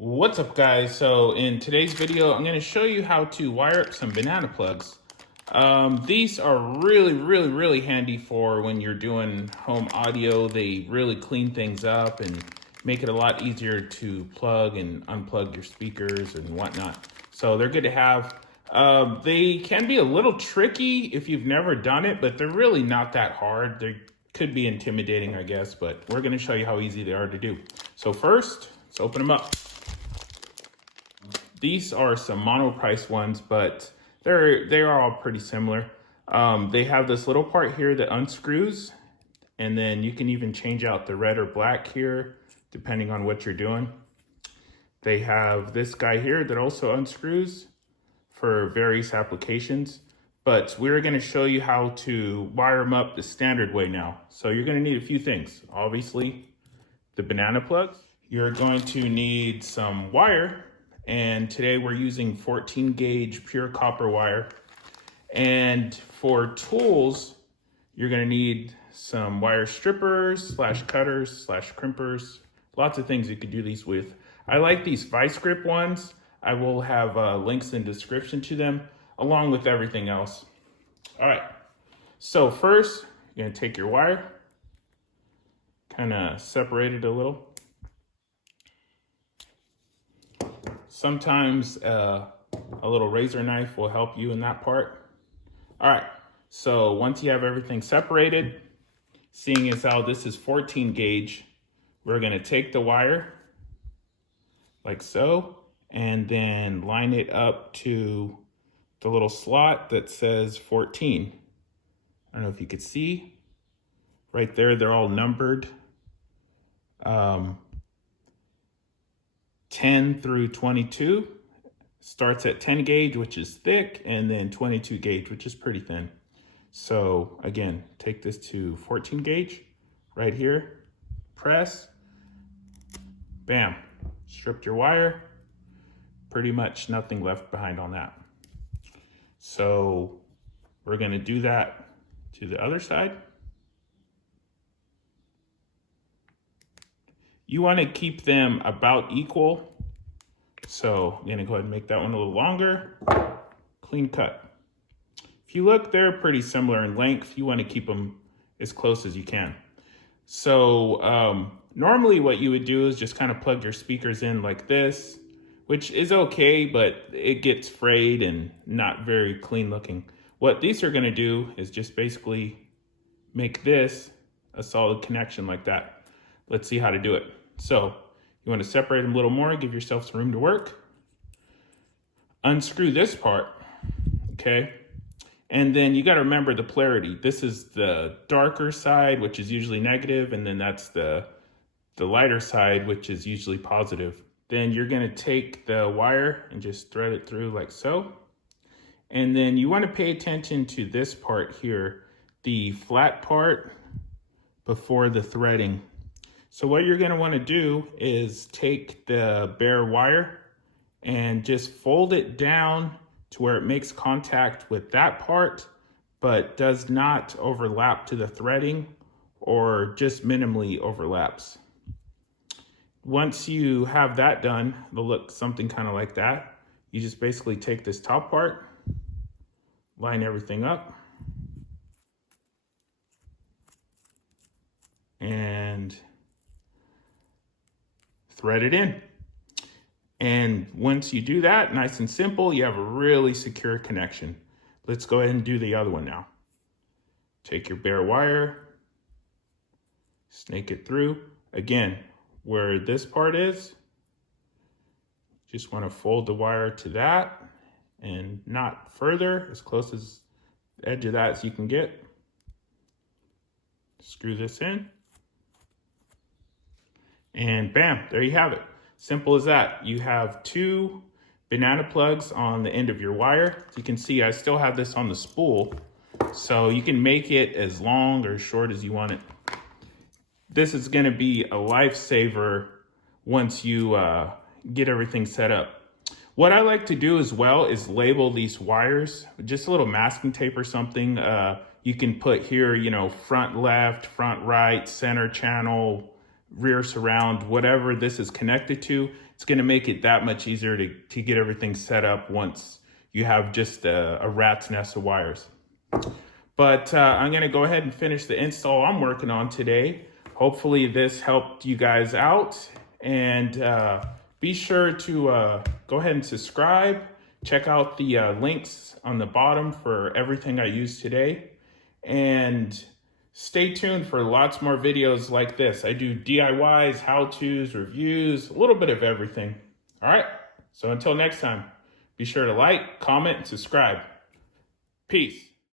What's up, guys? So in today's video, I'm going to show you how to wire up some banana plugs. These are really handy for when you're doing home audio. They really clean things up and make it a lot easier to plug and unplug your speakers and whatnot. So they're good to have. They can be a little tricky if you've never done it, but they're really not that hard. They could be intimidating, I guess, but we're going to show you how easy they are to do. So first, let's open them up. These are some Monoprice ones, but they are all pretty similar. They have this little part here that unscrews, and then you can even change out the red or black here, depending on what you're doing. They have this guy here that also unscrews for various applications, but we're gonna show you how to wire them up the standard way now. So you're gonna need a few things. Obviously, the banana plugs. You're going to need some wire. And today we're using 14 gauge pure copper wire. And for tools, you're gonna need some wire strippers, / cutters, / crimpers, lots of things you could do these with. I like these vice grip ones. I will have links in the description to them, along with everything else. All right, so first, you're gonna take your wire, kind of separate it a little. Sometimes a little razor knife will help you in that part. All right, so once you have everything separated, seeing as how this is 14 gauge, we're gonna take the wire like so, and then line it up to the little slot that says 14. I don't know if you could see, right there, they're all numbered. 10 through 22 starts at 10 gauge, which is thick, and then 22 gauge, which is pretty thin. So again, take this to 14 gauge right here, press, bam, stripped your wire, pretty much nothing left behind on that. So we're gonna do that to the other side. You want to keep them about equal. So I'm going to go ahead and make that one a little longer. Clean cut. If you look, they're pretty similar in length. You want to keep them as close as you can. So normally what you would do is just kind of plug your speakers in like this, which is okay, but it gets frayed and not very clean looking. What these are going to do is just basically make this a solid connection like that. Let's see how to do it. So you want to separate them a little more, give yourself some room to work. Unscrew this part, okay? And then you got to remember the polarity. This is the darker side, which is usually negative, and then that's the lighter side, which is usually positive. Then you're going to take the wire and just thread it through like so. And then you want to pay attention to this part here, the flat part before the threading. So what you're going to want to do is take the bare wire and just fold it down to where it makes contact with that part, but does not overlap to the threading or just minimally overlaps. Once you have that done, it'll look something kind of like that. You just basically take this top part, line everything up, and thread it in. And once you do that, nice and simple, you have a really secure connection. Let's go ahead and do the other one now. Take your bare wire, snake it through. Again, where this part is, just want to fold the wire to that and not further, as close as the edge of that as you can get. Screw this in. And bam, there you have it. Simple as that. You have two banana plugs on the end of your wire. As you can see, I still have this on the spool, so you can make it as long or short as you want it. This is gonna be a lifesaver once you get everything set up. What I like to do as well is label these wires, just a little masking tape or something. You can put here, you know, front left, front right, center channel, rear surround, whatever this is connected to. it's going to make it that much easier to get everything set up once you have just a rat's nest of wires. But I'm going to go ahead and finish the install I'm working on today. Hopefully this helped you guys out, and be sure to go ahead and subscribe. Check out the links on the bottom for everything I used today, and stay tuned for lots more videos like this. I do DIYs, how-tos, reviews, a little bit of everything. All right, so until next time, be sure to like, comment, and subscribe. Peace.